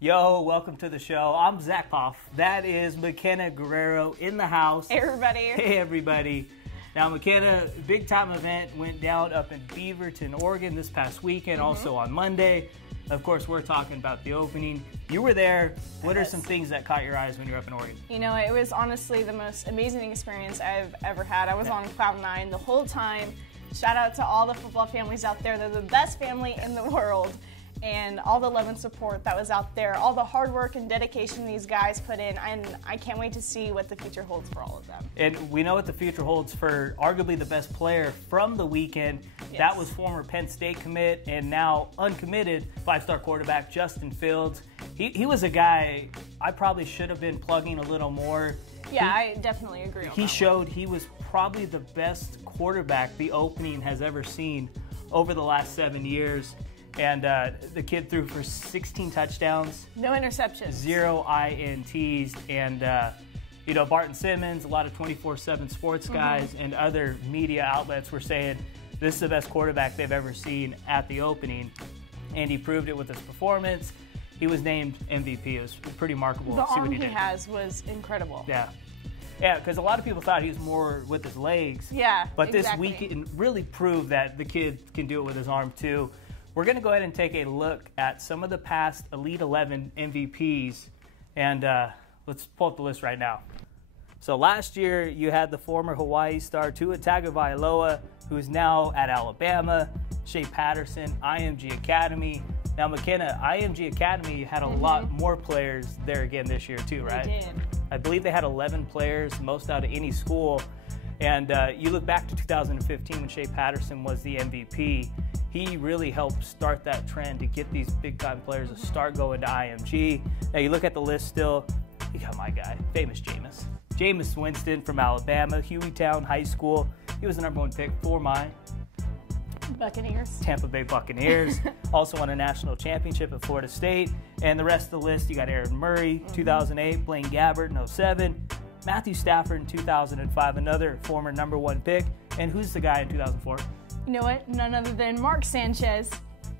Yo, welcome to the show. I'm Zack Poff. That is Myckena Guerrero in the house. Hey, everybody. Hey, everybody. Now, Myckena, big time event went down up in Beaverton, Oregon this past weekend, also on Monday. Of course, we're talking about the opening. You were there. What are some things that caught your eyes when you were up in Oregon? You know, it was honestly the most amazing experience I've ever had. I was on cloud nine the whole time. Shout out to all the football families out there. They're the best family in the world. And all the love and support that was out there, all the hard work and dedication these guys put in, and I can't wait to see what the future holds for all of them. And we know what the future holds for arguably the best player from the weekend. Yes. That was former Penn State commit and now uncommitted five-star quarterback Justin Fields. He was a guy I probably should have been plugging a little more. Yeah, I definitely agree on that. He showed he was probably the best quarterback the opening has ever seen over the last 7 years. And the kid threw for 16 touchdowns. No interceptions. 0 INTs. And, you know, Barton Simmons, a lot of 24/7 sports guys and other media outlets were saying this is the best quarterback they've ever seen at the opening. And he proved it with his performance. He was named MVP. It was pretty remarkable to see what he did. The arm he has was incredible. Yeah. Yeah, because a lot of people thought he was more with his legs. Yeah, But exactly. this weekend really proved that the kid can do it with his arm, too. We're going to go ahead and take a look at some of the past Elite 11 MVPs, and let's pull up the list right now. So last year, you had the former Hawaii star Tua Tagovailoa, who is now at Alabama, Shea Patterson, IMG Academy. Now, Myckena, IMG Academy had a lot more players there again this year, too, right? They did. I believe they had 11 players, most out of any school. And you look back to 2015 when Shea Patterson was the MVP. He really helped start that trend to get these big-time players to start going to IMG. Now, you look at the list still, you got my guy, famous Jameis. Jameis Winston from Alabama, Hueytown High School. He was the #1 pick for my Buccaneers. Tampa Bay Buccaneers. Also won a national championship at Florida State. And the rest of the list, you got Aaron Murray, 2008, Blaine Gabbert in 07, Matthew Stafford in 2005, another former #1 pick. And who's the guy in 2004? You know what? None other than Mark Sanchez.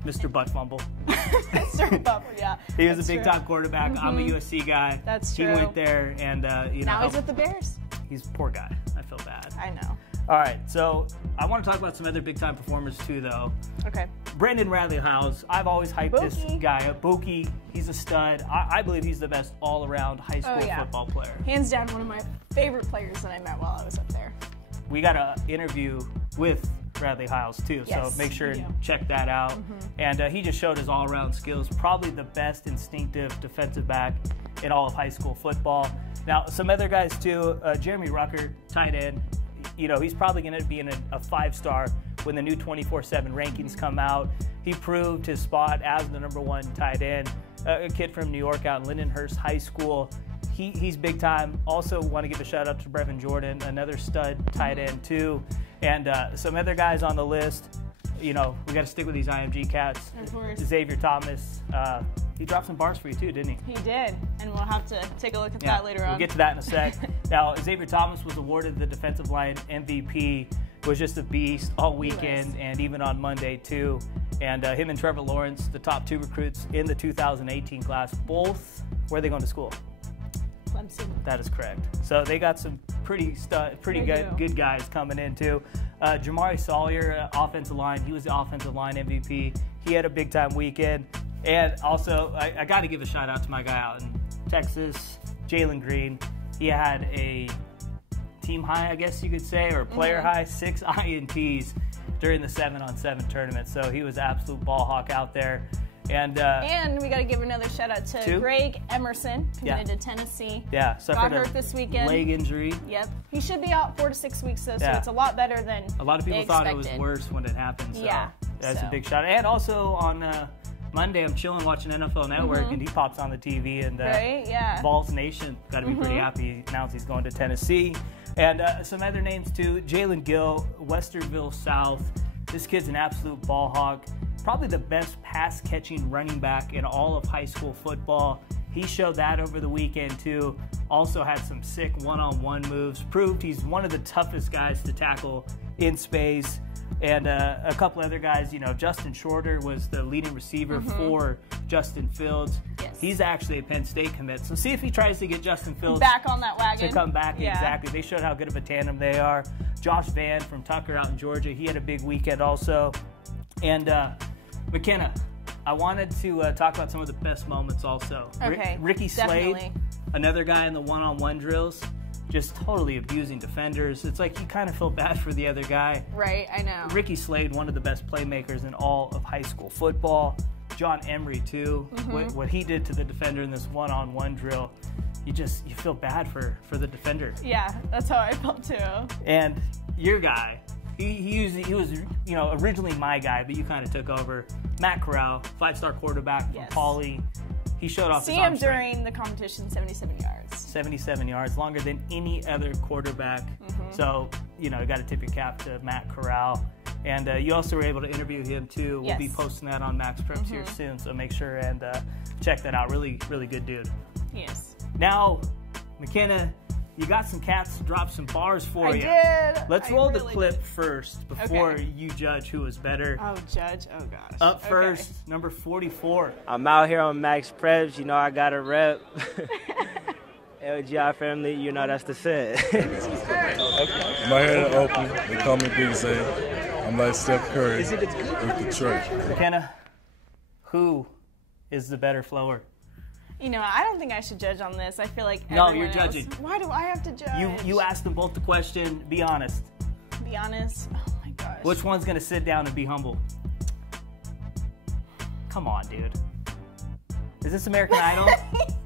Mr. Butt Fumble. Mr. Butler, yeah. He was a big-time quarterback. I'm a USC guy. That's true. He went there, and you know. Now he's with the Bears. He's a poor guy. I feel bad. I know. All right, so I want to talk about some other big-time performers too, though. Okay. Brendan Radley-Hiles. I've always hyped this guy up. Bookie, he's a stud. I believe he's the best all-around high school football player. Hands down, one of my favorite players that I met while I was up there. We got an interview with Radley-Hiles too, so make sure and check that out. And he just showed his all-around skills. Probably the best instinctive defensive back in all of high school football. Now, some other guys too. Jeremy Rucker, tight end. You know, he's probably going to be in a 5-star when the new 24/7 rankings come out. He proved his spot as the #1 tight end. A kid from New York out in Lindenhurst High School. He's big time. Also want to give a shout out to Brevin Jordan, another stud tight end too. And some other guys on the list. You know, we got to stick with these IMG cats. Of course. Xavier Thomas. He dropped some bars for you too, didn't he? He did, and we'll have to take a look at that later on. We'll get to that in a sec. Now, Xavier Thomas was awarded the defensive line MVP. Was just a beast all weekend and even on Monday too. And him and Trevor Lawrence, the top 2 recruits in the 2018 class, both, where are they going to school? Clemson. That is correct. So they got some pretty good guys coming in too. Jamari Sawyer, offensive line. He was the offensive line MVP. He had a big time weekend. And also, I got to give a shout out to my guy out in Texas, Jalen Green. He had a team high, I guess you could say, or player high, 6 INTs during the 7-on-7 tournament. So he was an absolute ball hawk out there. And we got to give another shout out to Greg Emerson, committed to Tennessee. Yeah, got hurt this weekend. Leg injury. Yep. He should be out 4 to 6 weeks though, so it's a lot better than a lot of people thought it was worse when it happened. So that's a big shout. And also on Monday, I'm chilling watching NFL Network, and he pops on the TV, and Vols Nation got to be pretty happy. He announced he's going to Tennessee. And some other names too: Jalen Gill, Westerville South. This kid's an absolute ball hawk. Probably the best pass-catching running back in all of high school football. He showed that over the weekend, too. Also had some sick one-on-one moves. Proved he's one of the toughest guys to tackle in space. And a couple other guys, you know, Justin Shorter was the leading receiver for Justin Fields. Yes. He's actually a Penn State commit. So see if he tries to get Justin Fields back on that wagon. to come back. Yeah. Exactly. They showed how good of a tandem they are. Josh Vann from Tucker out in Georgia, he had a big weekend also. And Myckena, I wanted to talk about some of the best moments also. Okay, Ricky Slade, another guy in the one-on-one drills, just totally abusing defenders. It's like you kind of feel bad for the other guy. Right, I know. Ricky Slade, one of the best playmakers in all of high school football. John Emery, too. What he did to the defender in this one-on-one drill, you feel bad for the defender. Yeah, that's how I felt too. And your guy, he was you know, originally my guy, but you kind of took over. Matt Corral, 5-star quarterback from Pauley. He showed off his arm strength. during the competition, 77 yards. 77 yards, longer than any other quarterback. So, you know, you got to tip your cap to Matt Corral. And you also were able to interview him, too. We'll be posting that on MaxPreps here soon, so make sure and check that out. Really, really good dude. Yes. Now, Myckena, you got some cats to drop some bars for you. I did. Let's roll the clip first before you judge who is better. Oh, judge. Oh, gosh. Up first, number 44. I'm out here on MaxPreps. You know, I got a rep. LGI family, you know that's the set. I'm out here in the open. They call me Big Zack. I'm like Steph Curry with Detroit. Myckena, who is the better flower? You know, I don't think I should judge on this. I feel like no, you're else. judging. Why do I have to judge? You asked them both the question. Be honest. Be honest. Oh my gosh. Which one's gonna sit down and be humble? Come on, dude. Is this American Idol?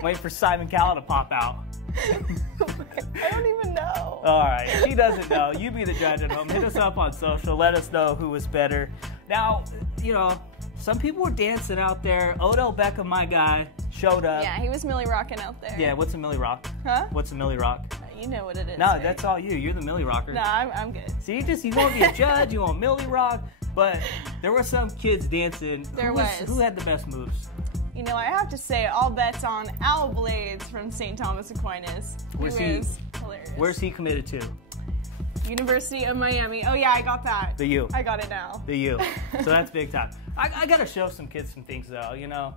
Wait for Simon Cowell to pop out. I don't even know. All right, she doesn't know. You be the judge at home. Hit us up on social. Let us know who was better. Now, you know, some people were dancing out there. Odell Beckham, my guy, showed up. Yeah, he was Millie rocking out there. Yeah, what's a Millie Rock? Huh? What's a Millie Rock? You know what it is. No, right? that's all you. You're the Millie Rocker. No, I'm good. See, you won't be a judge. You won't Millie Rock. But there were some kids dancing. Who had the best moves? You know, I have to say, all bets on Al Blades from St. Thomas Aquinas. Where's he? Hilarious. Where's he committed to? University of Miami. Oh yeah, I got that. The U. I got it now. The U. So that's big time. I gotta show some kids some things though. You know,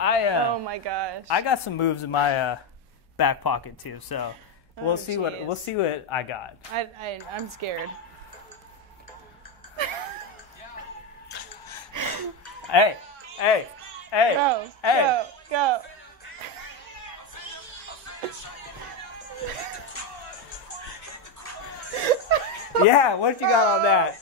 oh my gosh. I got some moves in my back pocket too. So we'll see what I got. I'm scared. Hey. Go. Hey. Go. Yeah, what you got on that?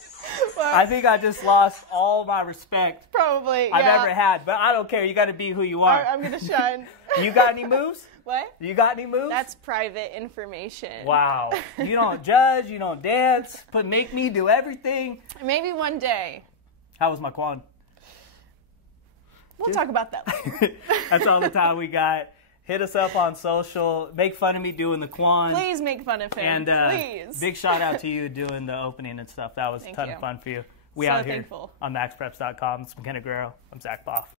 Well, I think I just lost all my respect probably I've ever had, but I don't care. You got to be who you are. I'm going to shine. You got any moves? What? You got any moves? That's private information. Wow. You don't judge, you don't dance, but make me do everything. Maybe one day. How was my quad? We'll talk about that later. That's all the time we got. Hit us up on social. Make fun of me doing the Quan. Please make fun of him. And please. Big shout out to you doing the opening and stuff. That was a ton of fun for you. We out here on MaxPreps.com. It's Myckena Guerrero. I'm Zack Poff.